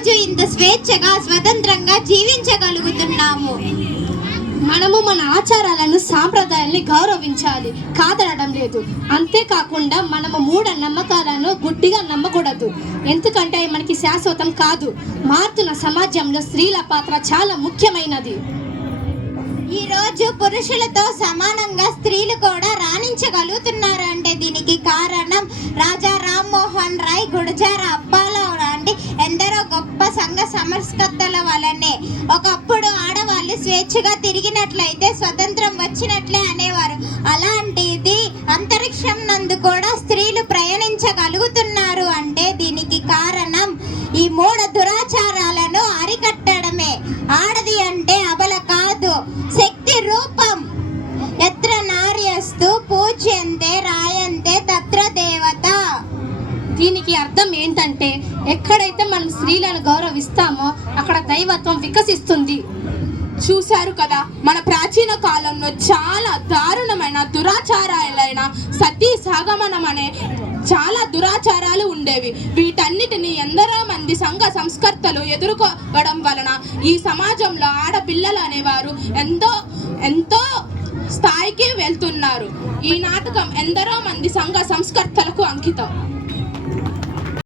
రోజు ఇంత స్వేచ్ఛగా స్వతంత్రంగా జీవించగలుగుతున్నాము. మనము మన ఆచారాలను సాంప్రదాయాన్ని గౌరవించాలి, కాదనడం లేదు. అంతేకాకుండా మనము మూఢ నమ్మకాలను గుడ్డిగా నమ్మకూడదు, ఎందుకంటే అవి మనకి శాశ్వతం కాదు. మారుతున్న సమాజంలో స్త్రీల పాత్ర చాలా ముఖ్యమైనది. ఈ రోజు పురుషులతో సమానంగా స్త్రీలు కూడా రాణించగలుగుతున్నారు అంటే దీనికి కారణం రాజా రామ్మోహన్ రాయ్, గురజాడ అప్పారావు లాంటి ఎందరో గొప్ప సంఘ సంస్కర్తల వలనే. ఒకప్పుడు ఆడవాళ్ళు స్వేచ్ఛగా తిరిగినట్లయితే స్వతంత్రం వచ్చినట్లే అనేవారు. అలాంటిది అంతరిక్షం నందు కూడా స్త్రీలు ప్రయాణించగలుగుతున్నారు అంటే దీనికి కారణం ఈ మూఢ దురాచారాలను అరికట్టడమే. ఆడది అంటే అబల కాదు, శక్తి రూపం. ఎత్ర నార్యస్తు పూజ్యంతే రాయంతే తత్ర దేవత. దీనికి అర్థం ఏంటంటే ఎక్కడైతే మనం స్త్రీలను గౌరవిస్తామో అక్కడ దైవత్వం వికసిస్తుంది. చూశారు కదా, మన ప్రాచీన కాలంలో చాలా దారుణమైన దురాచారాలైన సతీ సాగమనం అనే చాలా దురాచారాలు ఉండేవి. వీటన్నిటిని ఎందరో మంది సంఘ సంస్కర్తలు ఎదుర్కోవడం వలన ఈ సమాజంలో ఆడపిల్లలు అనేవారు ఎంతో స్థాయికి వెళ్తున్నారు. ఈ నాటకం ఎందరో మంది సంఘ సంస్కర్తలకు అంకితం.